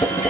Thank you.